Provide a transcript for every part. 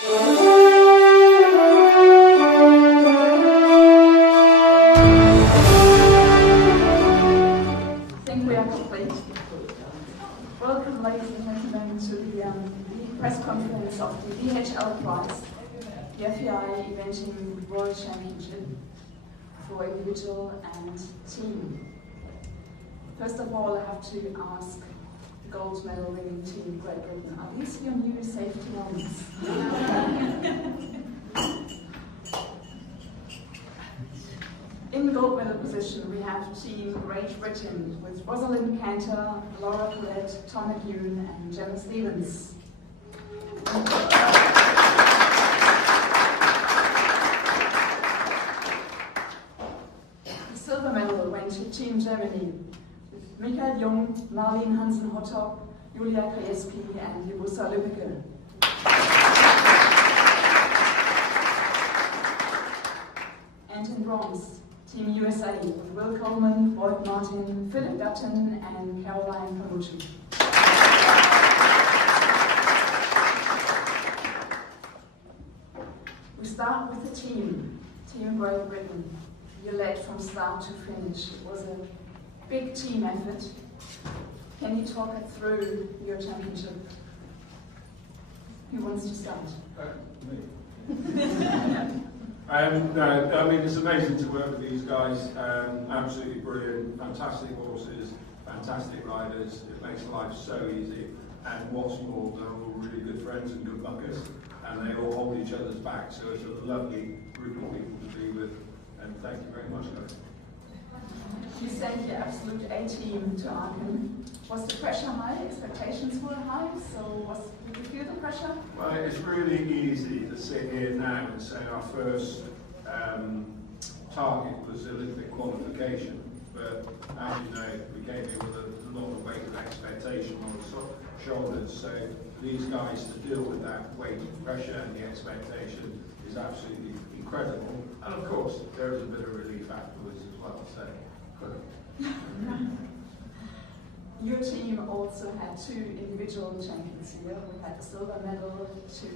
We are complete. Welcome, ladies and gentlemen, to the press conference of the DHL Prize, the FEI Eventing World Championship for individual and team. First of all, I have to ask the gold medal winning team, Great Britain, are these your new safety helmets? In the gold medal position, we have Team Great Britain with Rosalind Cantor, Laura Collette, Tom McEwen and Gemma Stevens. The silver medal went to Team Germany with Michael Jung, Marlene Hansen-Hottop, Julia Krajewski and Libusa Lübbecke. And in bronze, Team USA with Will Coleman, Boyd Martin, Philip Dutton and Caroline Panucci. We start with the team, Team Great Britain. You led from start to finish. It was a big team effort. Can you talk it through your championship? Who wants to start? Me. No, I mean, it's amazing to work with these guys. Absolutely brilliant, fantastic horses, fantastic riders. It makes life so easy. And what's more, they're all really good friends and good buckers, and they all hold each other's back. So it's a lovely group of people to be with. And thank you very much, guys. You sent your absolute A-team to Aachen. Was the pressure high? Expectations were high? So did you feel the pressure? Well, it's really easy to sit here now and say our first target was Olympic qualification. But as you know, we came here with a lot of weight of expectation on the shoulders. So for these guys to deal with that weight of pressure and the expectation is absolutely incredible. And of course, there is a bit of relief afterwards as well. So. Your team also had two individual champions here. We had the silver medal to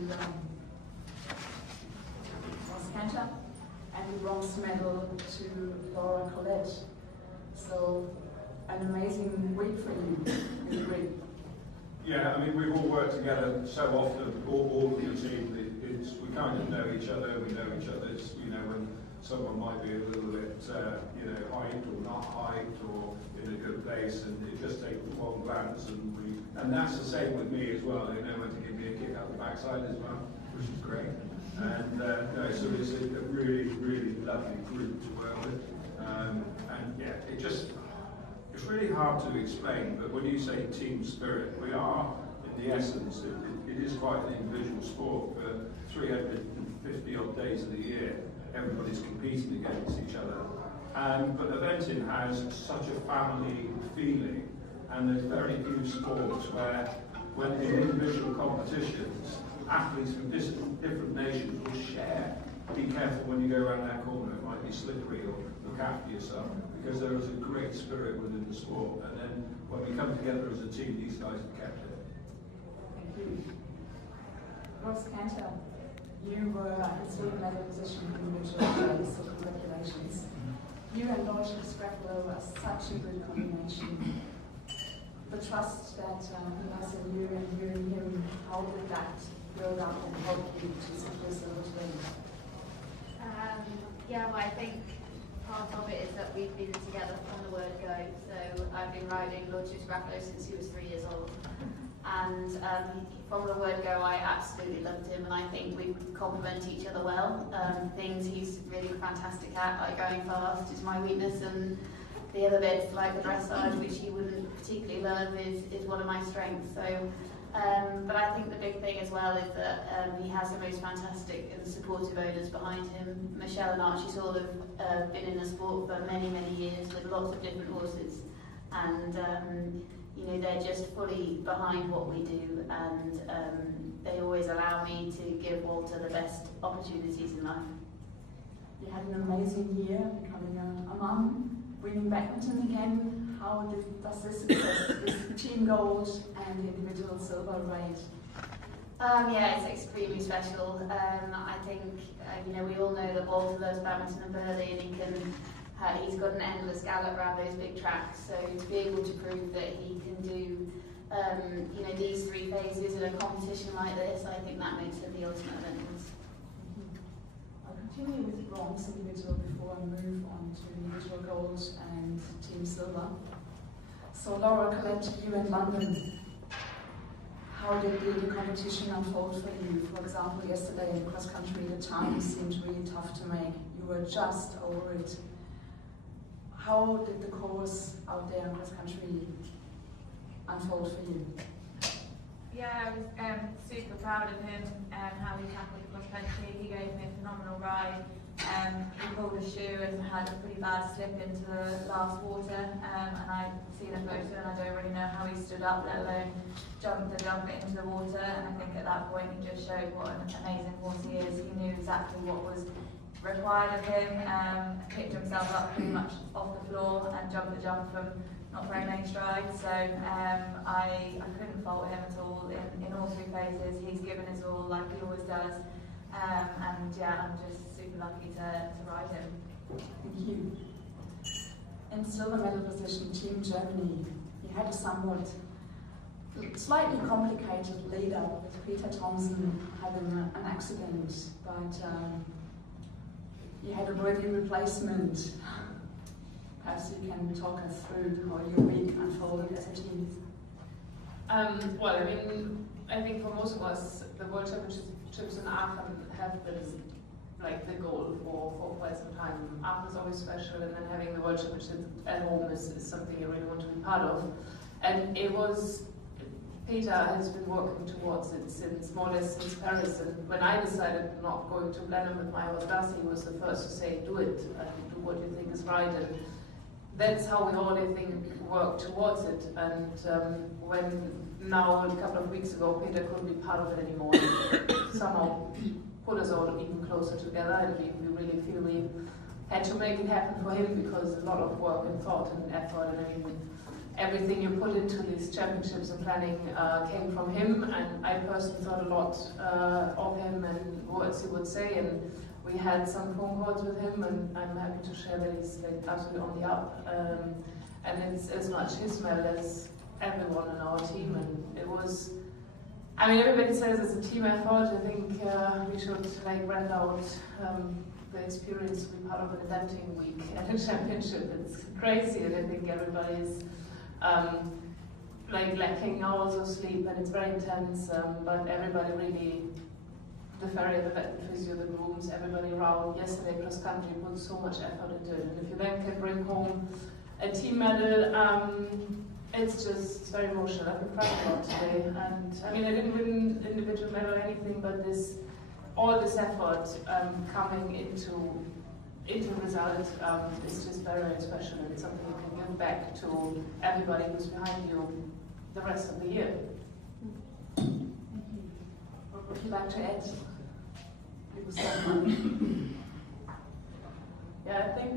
Ross Cantor and the bronze medal to Laura Collette. So an amazing week for you in the group. Yeah, I mean, we've all worked together so often, all of the team. We kind of know each other, we know each other's, you know, when someone might be a little bit, hyped or not hyped or in a good place, and it just takes one glance, and that's the same with me as well. They know when to give me a kick out the backside as well, which is great. And so it's a really, really lovely group to work with. And yeah, it's really hard to explain, but when you say team spirit, we are, in the essence, it is quite an individual sport. For 350 odd days of the year, everybody's competing against each other. But eventing has such a family feeling, and there's very few sports where, when in individual competitions, athletes from different nations will share. Be careful when you go around that corner, it might be slippery, or look after yourself, because there is a great spirit within the sport. And then when we come together as a team, these guys have kept it. Thank you. Ross Cantor, you were in silver medal position in individual, so congratulations. You and Lord Scraplow are such a good combination. The trust that he has in you and you in him, how did that build up and help you to secure silver today? Yeah, well, I think part of it is that we've been together from the word go. So I've been riding Lord Scraplow since he was 3 years old. And from the word go, I absolutely loved him, and I think we complement each other well. Things he's really fantastic at, like going fast, is my weakness, and the other bits, like the dressage, which he wouldn't particularly love, is one of my strengths. So, but I think the big thing as well is that he has the most fantastic and supportive owners behind him. Michelle and Archie's all have been in the sport for many, many years with lots of different horses, and you know, they're just fully behind what we do, and they always allow me to give Walter the best opportunities in life. You had an amazing year, becoming a mum, winning badminton again. How does this success, this team gold and individual silver rate? Yeah, it's extremely special. I think, we all know that Walter loves badminton and Berlin. He's got an endless gallop around those big tracks. So to be able to prove that he can do, these 3 phases in a competition like this, I think that makes him the ultimate event. I'll continue with bronze individual before I move on to individual gold and team silver. So Laura, Colette, you in London. How did the competition unfold for you? For example, yesterday in cross country, the time seemed really tough to make. You were just over it. How did the course out there in cross country unfold for you? Yeah, I was super proud of him and how he tackled the cross country. He gave me a phenomenal ride. He pulled a shoe and had a pretty bad slip into the last water, and I'd seen a photo and I don't really know how he stood up, let alone jump into the water. And I think at that point he just showed what an amazing horse he is. He knew exactly what was required of him, picked himself up pretty much off the floor and jumped the jump from not very many strides. So I couldn't fault him at all in all 3 phases. He's given his all like he always does. And yeah, I'm just super lucky to ride him. Thank you. In silver medal position, Team Germany, you had a somewhat slightly complicated lead up with Peter Thompson having an accident, but you had a worthy replacement. Perhaps you can talk us through how your week unfolded as a team. Well, I think for most of us, the World Championships in Aachen have been like the goal for quite some time. Aachen is always special, and then having the World Championships at home is something you really want to be part of. And Peter has been working towards it since more or less since Paris. And when I decided not going to Blenheim with my horse Darcy, he was the first to say, do it, do what you think is right. And that's how we all, I think, work towards it. And when now, a couple of weeks ago, Peter couldn't be part of it anymore, somehow put us all even closer together, and we really feel we had to make it happen for him, because a lot of work and thought and effort, and everything you put into these championships and planning came from him, and I personally thought a lot of him and words he would say, and we had some phone calls with him, and I'm happy to share that he's like absolutely on the up, and it's as much his medal as everyone in our team. And it was, everybody says it's a team effort. I think we should rent out the experience to be part of an eventing week at a championship. It's crazy, and I think everybody's lacking hours of sleep, and it's very intense, but everybody really, the ferry, the vet, the physio, the grooms, everybody around yesterday cross country put so much effort into it. And if you then can bring home a team medal, it's just very emotional. I've been crying a lot today, and I didn't win individual medal or anything, but all this effort coming into result is just very, very special, and it's something you can give back to everybody who's behind you the rest of the year. Thank you. What would you like to add? Yeah, I think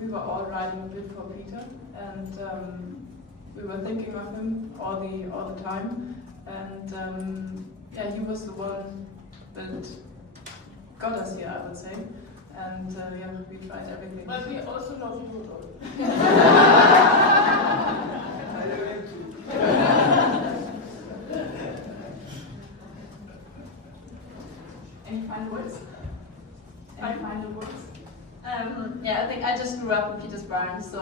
we were all riding a bit for Peter, and we were thinking of him all the time, and yeah, he was the one that got us here, I would say, and yeah, we tried everything. But we also love you all. Any final words? Any final words? Yeah, I think I just grew up in Petersburg, so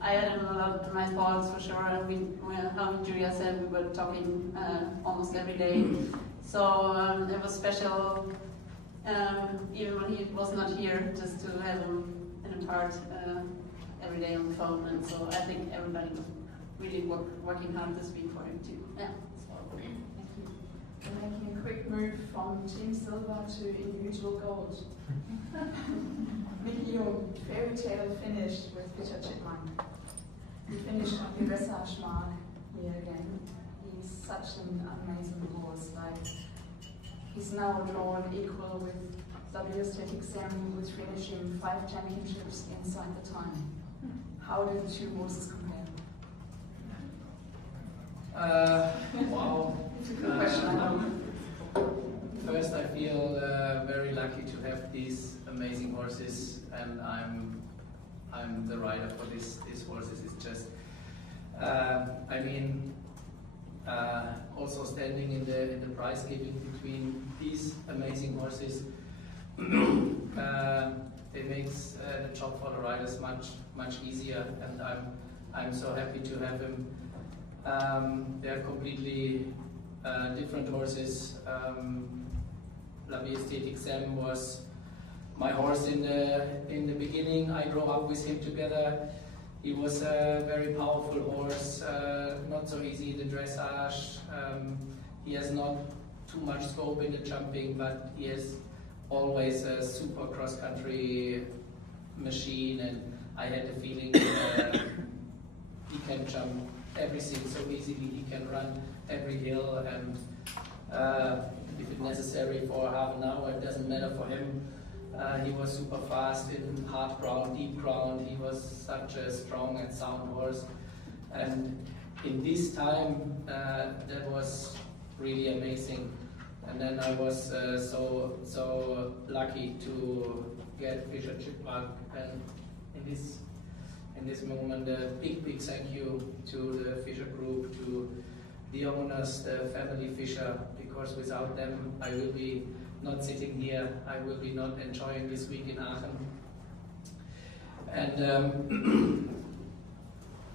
I had a lot of my thoughts for sure. And how Julia said, we were talking almost every day. So it was special, even when he was not here, just to have him in a part every day on the phone. And so I think everybody was really working hard this week for him too. Yeah. Thank you. We're making a quick move from Team Silver to individual gold. Mickey, your fairy tale finished with Peter Chipman. He finished on the dressage mark here again. He's such an amazing horse. He's now drawn equal with WSTEC Sam, who was finishing 5 championships inside the time. How do the 2 horses compare? Wow. It's a good question, I know. First, I feel very lucky to have these amazing horses, and I'm the rider for these horses. It's just, I mean, also standing in the prize giving between these amazing horses, it makes the job for the riders much easier, and I'm so happy to have him. They're completely different horses. La Vie Esthétique Sam was my horse in the beginning. I grew up with him together. He was a very powerful horse, not so easy in the dressage. He has not too much scope in the jumping, but he has always a super cross-country machine, and I had the feeling he can jump everything so easily. He can run every hill, and if it's necessary for half an hour, it doesn't matter for him. He was super fast in hard ground, deep ground. He was such a strong and sound horse, and in this time that was really amazing. And then I was so lucky to get Fischer Chipmunk, and in this moment a big thank you to the Fischer Group, to the owners, the family Fischer, because without them I will be not sitting here, I will be not enjoying this week in Aachen. And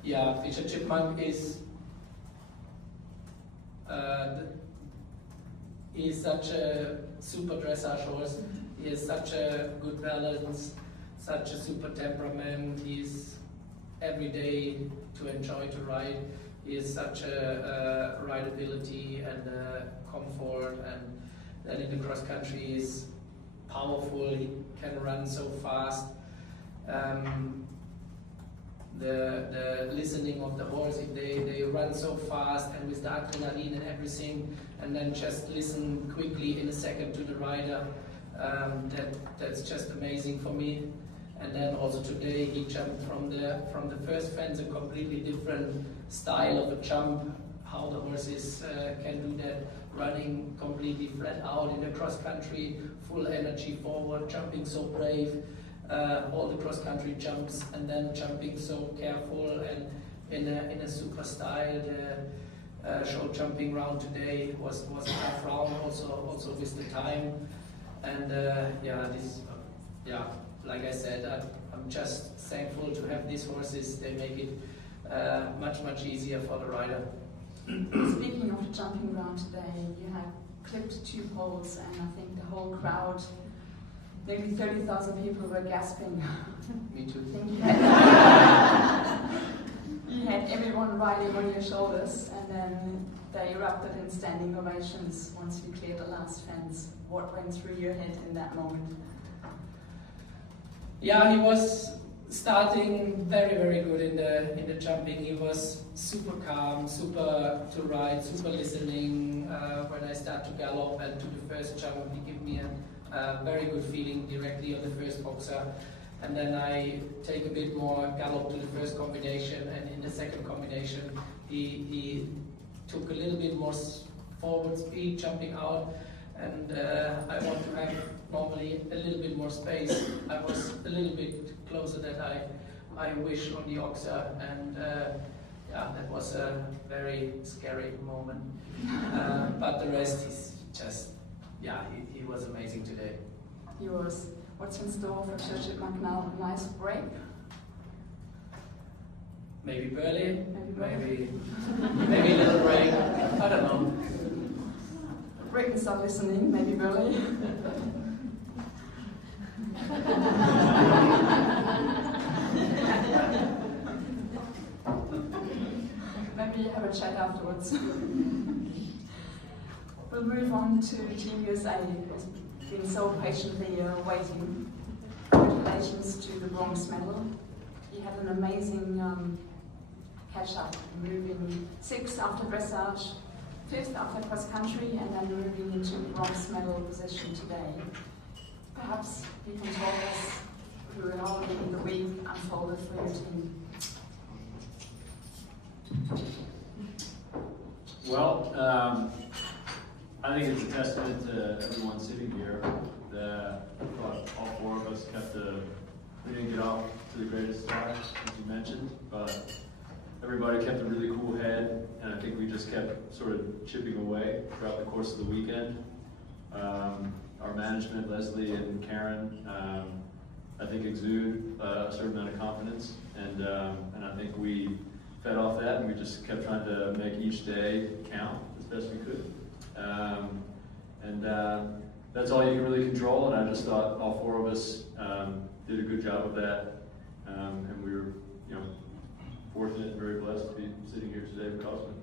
yeah, Fischer Chipmunk is such a super dressage horse. He has such a good balance, such a super temperament. He's every day to enjoy to ride. He has such a rideability and comfort, and then in the cross country he's powerful. He can run so fast. The listening of the horse, they run so fast, and with the adrenaline and everything, and then just listen quickly in a second to the rider. That's just amazing for me. And then also today he jumped from the first fence, a completely different style of a jump. How the horses can do that, running completely flat out in the cross country, full energy forward, jumping so brave. All the cross-country jumps, and then jumping so careful and in a super style. The short jumping round today was a tough round, also with the time. And like I said, I'm just thankful to have these horses. They make it much easier for the rider. Speaking of the jumping round today, you have clipped 2 poles, and I think the whole crowd, maybe 30,000 people, were gasping. Me too. You had everyone riding on your shoulders, and then they erupted in standing ovations once you cleared the last fence. What went through your head in that moment? Yeah, he was starting very good in the jumping. He was super calm, super to ride, super listening. When I start to gallop and to the first jump, he gave me a very good feeling directly on the first boxer, and then I take a bit more gallop to the first combination, and in the second combination he took a little bit more forward speed jumping out, and I want to have normally a little bit more space. I was a little bit closer than I wish on the oxer, and yeah, that was a very scary moment, but the rest is just, yeah, he was amazing today. He was. What's in store for Chipmunk now? A nice break? Maybe Burley, maybe a little break, I don't know. Britons are listening, maybe Burley. Maybe have a chat afterwards. We'll move on to Team USA, who's been so patiently waiting. Congratulations to the bronze medal. You had an amazing catch-up, moving 6th after dressage, 5th after cross-country, and then moving into bronze medal position today. Perhaps you can tell us how the week unfolded for your team. Well, I think it's a testament to everyone sitting here that I thought all four of us we didn't get off to the greatest start, as you mentioned, but everybody kept a really cool head, and I think we just kept sort of chipping away throughout the course of the weekend. Our management, Leslie and Karen, I think exude a certain amount of confidence, and I think we fed off that, and we just kept trying to make each day count as best we could. That's all you can really control, and I just thought all four of us did a good job of that, and we were, fortunate and very blessed to be sitting here today because of it.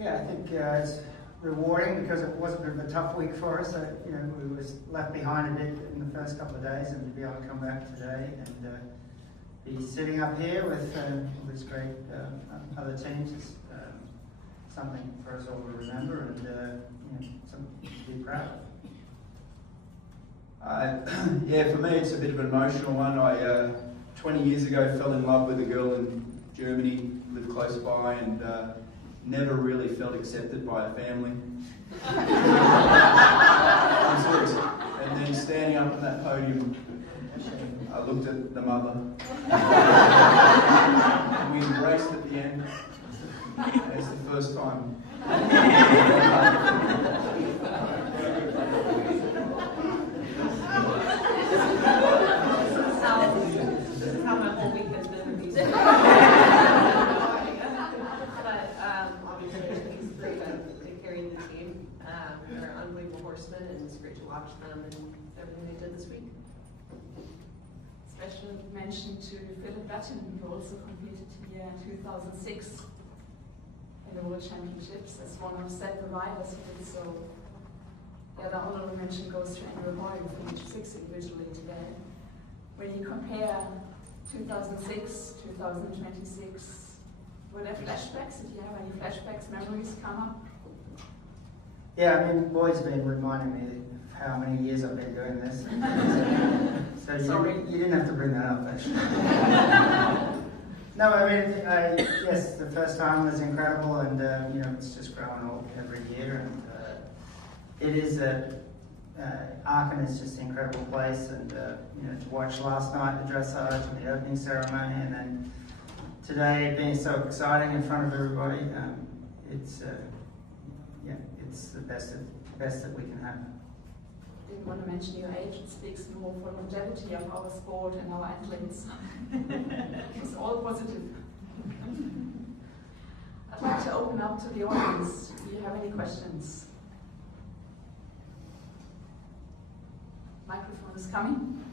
Yeah, I think it's rewarding because it was a bit of a tough week for us. We was left behind a bit in the first couple of days, and to be able to come back today and be sitting up here with this great other teams is something for us all to remember and something to be proud of. Yeah, for me it's a bit of an emotional one. I 20 years ago fell in love with a girl in Germany, lived close by, and never really felt accepted by a family. I'm serious. And then standing up on that podium, I looked at the mother. And we embraced at the end. It's the first time. This is how my whole week has been with these. But obviously, it's great that they carried the team. They're unbelievable horsemen, and it's great to watch them and everything they did this week. Special mention to Philip Button, who also competed here in 2006 in the World Championships as one of 7 riders who did so. The other honorable mention goes to Andrew Boy, who finished 6th individually today. When you compare 2006, 2026, were there flashbacks? If you have any flashbacks, memories come up? Yeah, I mean, Boyd's been reminding me of how many years I've been doing this. So you didn't have to bring that up, actually. No, I mean, yes, the first time was incredible, and it's just growing every year, and it is Aachen is just an incredible place, and to watch last night the dressage and the opening ceremony, and then today being so exciting in front of everybody, it's the best that we can have. Didn't want to mention your age. It speaks more for longevity of our sport and our athletes. It's all positive. I'd like to open up to the audience. Do you have any questions? Microphone is coming.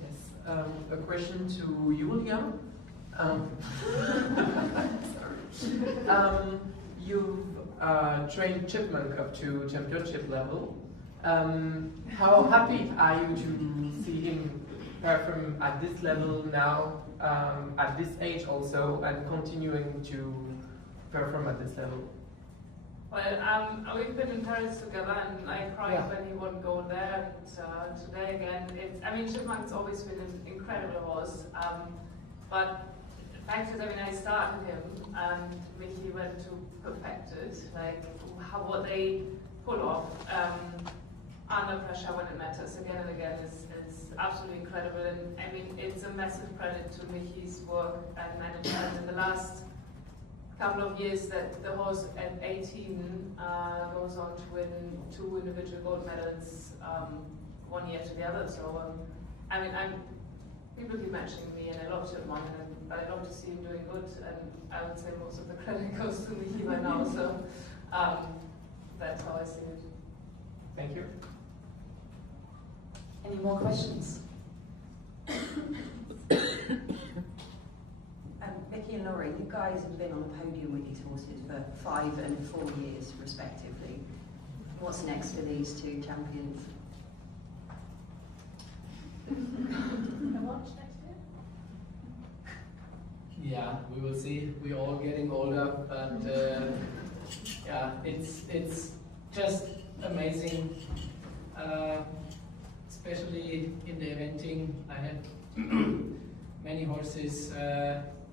Yes, a question to Julia. You've trained Chipmunk up to championship level. How happy are you to see him perform at this level now, at this age also, and continuing to perform at this level? Well, we've been in Paris together, and I cried when he won gold there. And today again, Chipmunk's always been an incredible horse. But the fact is, I started him, and Michi went to perfect it. Like what they pull off under pressure when it matters again and again is absolutely incredible. And it's a massive credit to Michi's work and management in the last couple of years that the horse at 18 goes on to win 2 individual gold medals 1 year to the other. So people keep mentioning me, and I love Chipmunk, and I love to see him doing good, and I would say most of the credit goes to Michi right now. So that's how I see it. Thank you. Any more questions? Vicky and Laurie, you guys have been on the podium with these horses for 5 and 4 years, respectively. What's next for these 2 champions? Yeah, we will see. We're all getting older, but it's just amazing. Especially in the eventing, I had many horses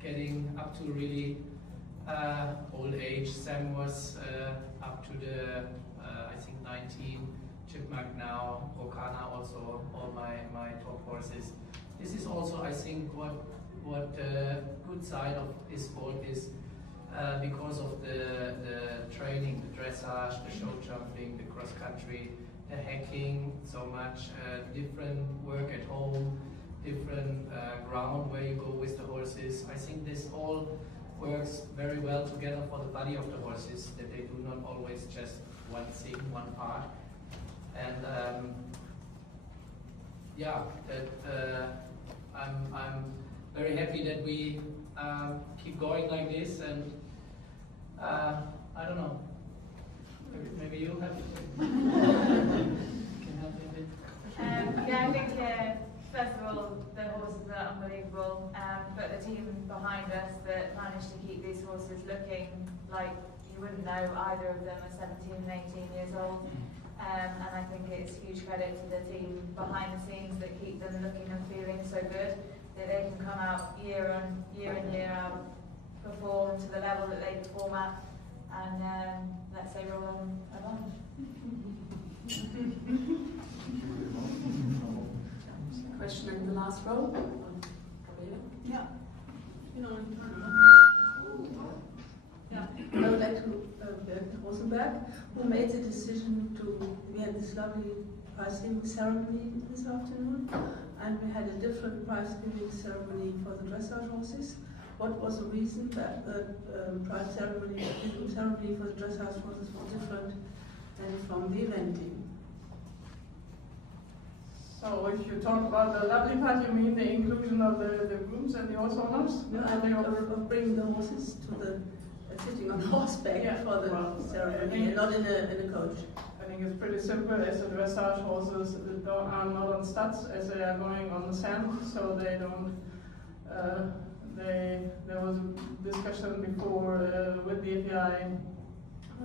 getting up to really old age. Sam was up to the I think 19. Chipmunk now, Okana also, all my top horses. This is also, I think, what the good side of this sport is, because of the training, the dressage, the show jumping, the cross country, the hacking, so much different work at home, different ground where you go with the horses. I think this all works very well together for the body of the horses, that they do not always just one thing, one part. And yeah, that I'm very happy that we keep going like this, and I don't know, maybe you have can help me a bit. Yeah, I think first of all the horses are unbelievable, but the team behind us that managed to keep these horses looking like you wouldn't know either of them are 17 and 18 years old. And I think it's huge credit to the team behind the scenes that keep them looking and feeling so good, that they can come out year in, year out, perform to the level that they perform at, and let's say roll on along. Question in the last row. Yeah. Yeah. I would like to Rosenberg, who made the decision to, we had this lovely prize giving ceremony this afternoon, and we had a different prize giving ceremony for the dressage horses. What was the reason that the prize ceremony for the dressage horses was different than from the eventing? So if you talk about the lovely part, you mean the inclusion of the grooms and the horse owners? No, I think of bringing the horses to the sitting on horseback for the ceremony, and not in a coach. I think it's pretty simple. As the dressage horses are not on studs, as they are going on the sand, so they don't. There was a discussion before with the FEI,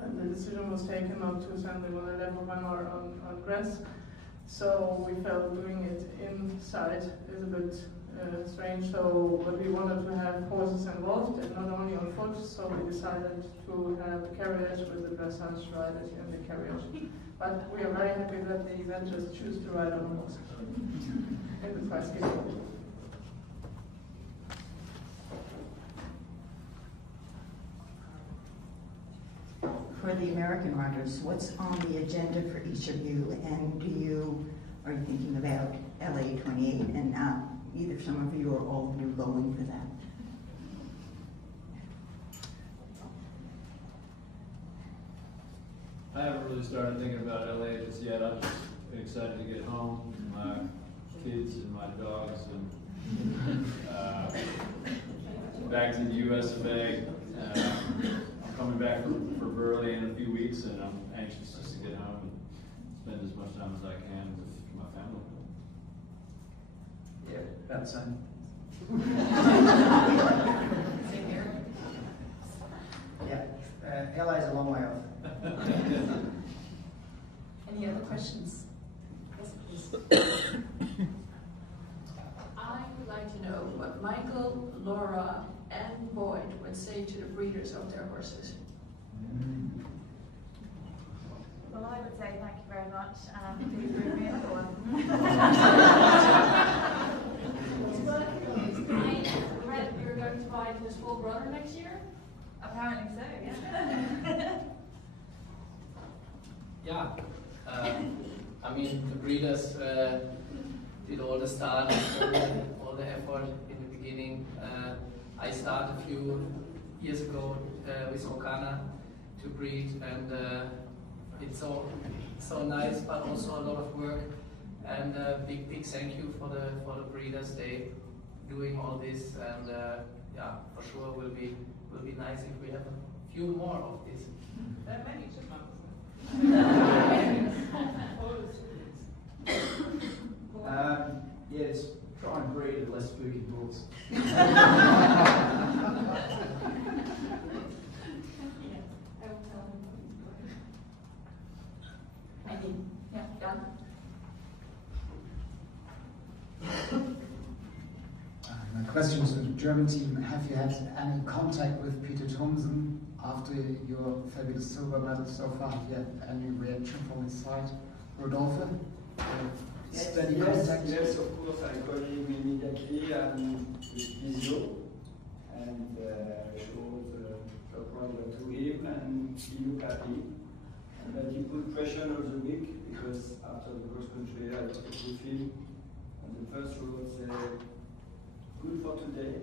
and the decision was taken not to send them on a level one or on grass. So we felt doing it inside is a bit strange. So, but we wanted to have horses involved and not only on foot. So we decided to have carriage with the dressage riders in the carriage. But we are very happy that the eventers choose to ride on a horse in the prize giving. For the American riders, what's on the agenda for each of you, and are you thinking about LA 28, and either some of you or all of you going for that? I haven't really started thinking about LA just yet. I'm just excited to get home, and my kids and my dogs, and back to the US of A. I'm coming back for Burley in a few weeks, and I'm anxious just to get home and spend as much time as I can with my family. Yeah, about the same. Same here. Yeah, LA is a long way off. Any other questions? Yes, please. I would like to know what Michael, Laura, and Boyd would say to the breeders of their horses. Well, I would say thank you very much, and please bring me another one. I read you're going to buy his full brother next year? Apparently so, yeah. Yeah, I mean, the breeders did all the start, all the effort in the beginning. I started a few years ago with Okana to breed, and it's so nice, but also a lot of work. And big thank you for the breeders. They doing all this, and yeah, for sure will be nice if we have a few more of this. There are many chipmunks. Yeah, just try and breed a less spooky horse. Yeah, done. question to the German team. Have you had any contact with Peter Thomsen after your fabulous silver medal so far? Have you had any reaction from his side? Rodolphe? Steady contact? Yes, of course. I called him immediately and with physio and showed the problem to him, and he looked happy. But he put pressure all the week because after the cross country I talked with him, and the first road said, "Good for today,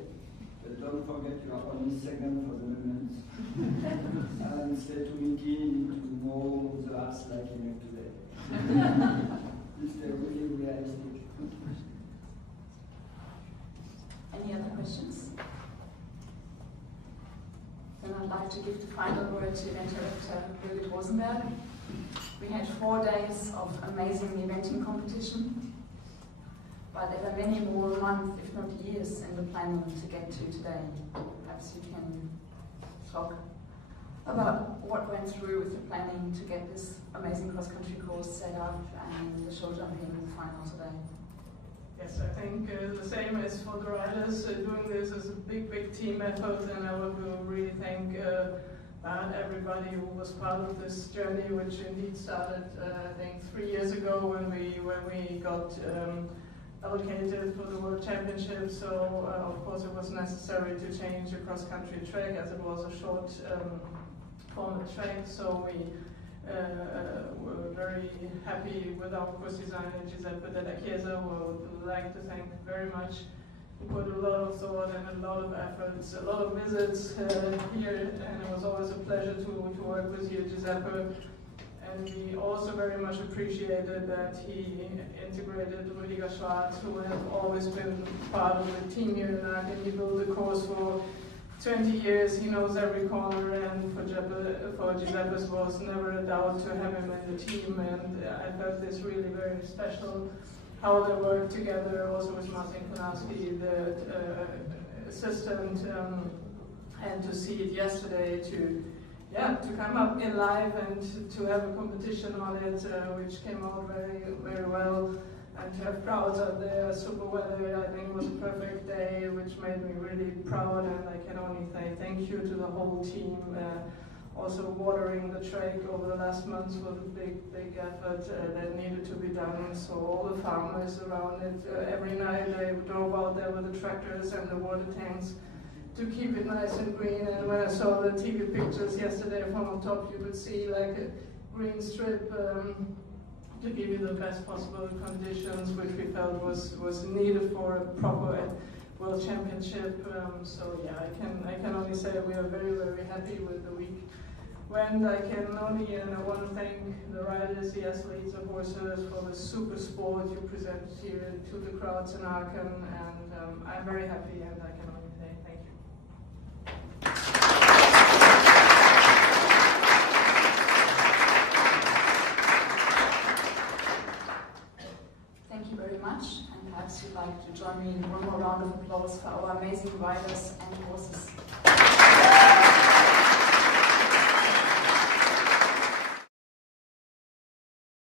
but don't forget you are only second for the moment." And said to Mickey, "You need to know the ass like you make today." It's really realistic. Any other questions? Then I'd like to give the final word to Event Director Birgit Rosenberg. We had 4 days of amazing eventing competition, but there were many more months, if not years, in the planning to get to today. Perhaps you can talk about what went through with the planning to get this amazing cross-country course set up and the show jumping final today. Yes, I think the same as for the riders, doing this is a big team effort, and I would really thank everybody who was part of this journey, which indeed started, I think, 3 years ago when we got allocated for the World Championship. So of course it was necessary to change the cross-country track as it was a short format track. So we we're very happy with our course designer Giuseppe Della Chiesa, who I would like to thank very much. He put a lot of thought and a lot of efforts, a lot of visits here, and it was always a pleasure to work with you, Giuseppe. And we also very much appreciated that he integrated Rüdiger Schwarz, who has always been part of the team here in Aachen. He built the course for 20 years, he knows every corner, and for Giuseppe it was never a doubt to have him in the team, and I felt this really very special, how they worked together, also with Martin Konowski, the assistant, and to see it yesterday, to come up in live and to have a competition on it, which came out very well. And to have crowds out there, super weather, I think was a perfect day, which made me really proud, and I can only say thank you to the whole team. Also watering the track over the last months was a big effort that needed to be done. So all the farmers around it, every night they drove out there with the tractors and the water tanks to keep it nice and green. And when I saw the TV pictures yesterday from on top, you could see like a green strip to give you the best possible conditions, which we felt was needed for a proper World Championship. So yeah, I can only say we are very happy with the week. And I can only, I want to thank the riders, the athletes, the horses for the super sport you presented here to the crowds in Aachen, and I'm very happy, and I can only say thank you. Thank you very much, and perhaps you'd like to join me in one more round of applause for our amazing riders and horses.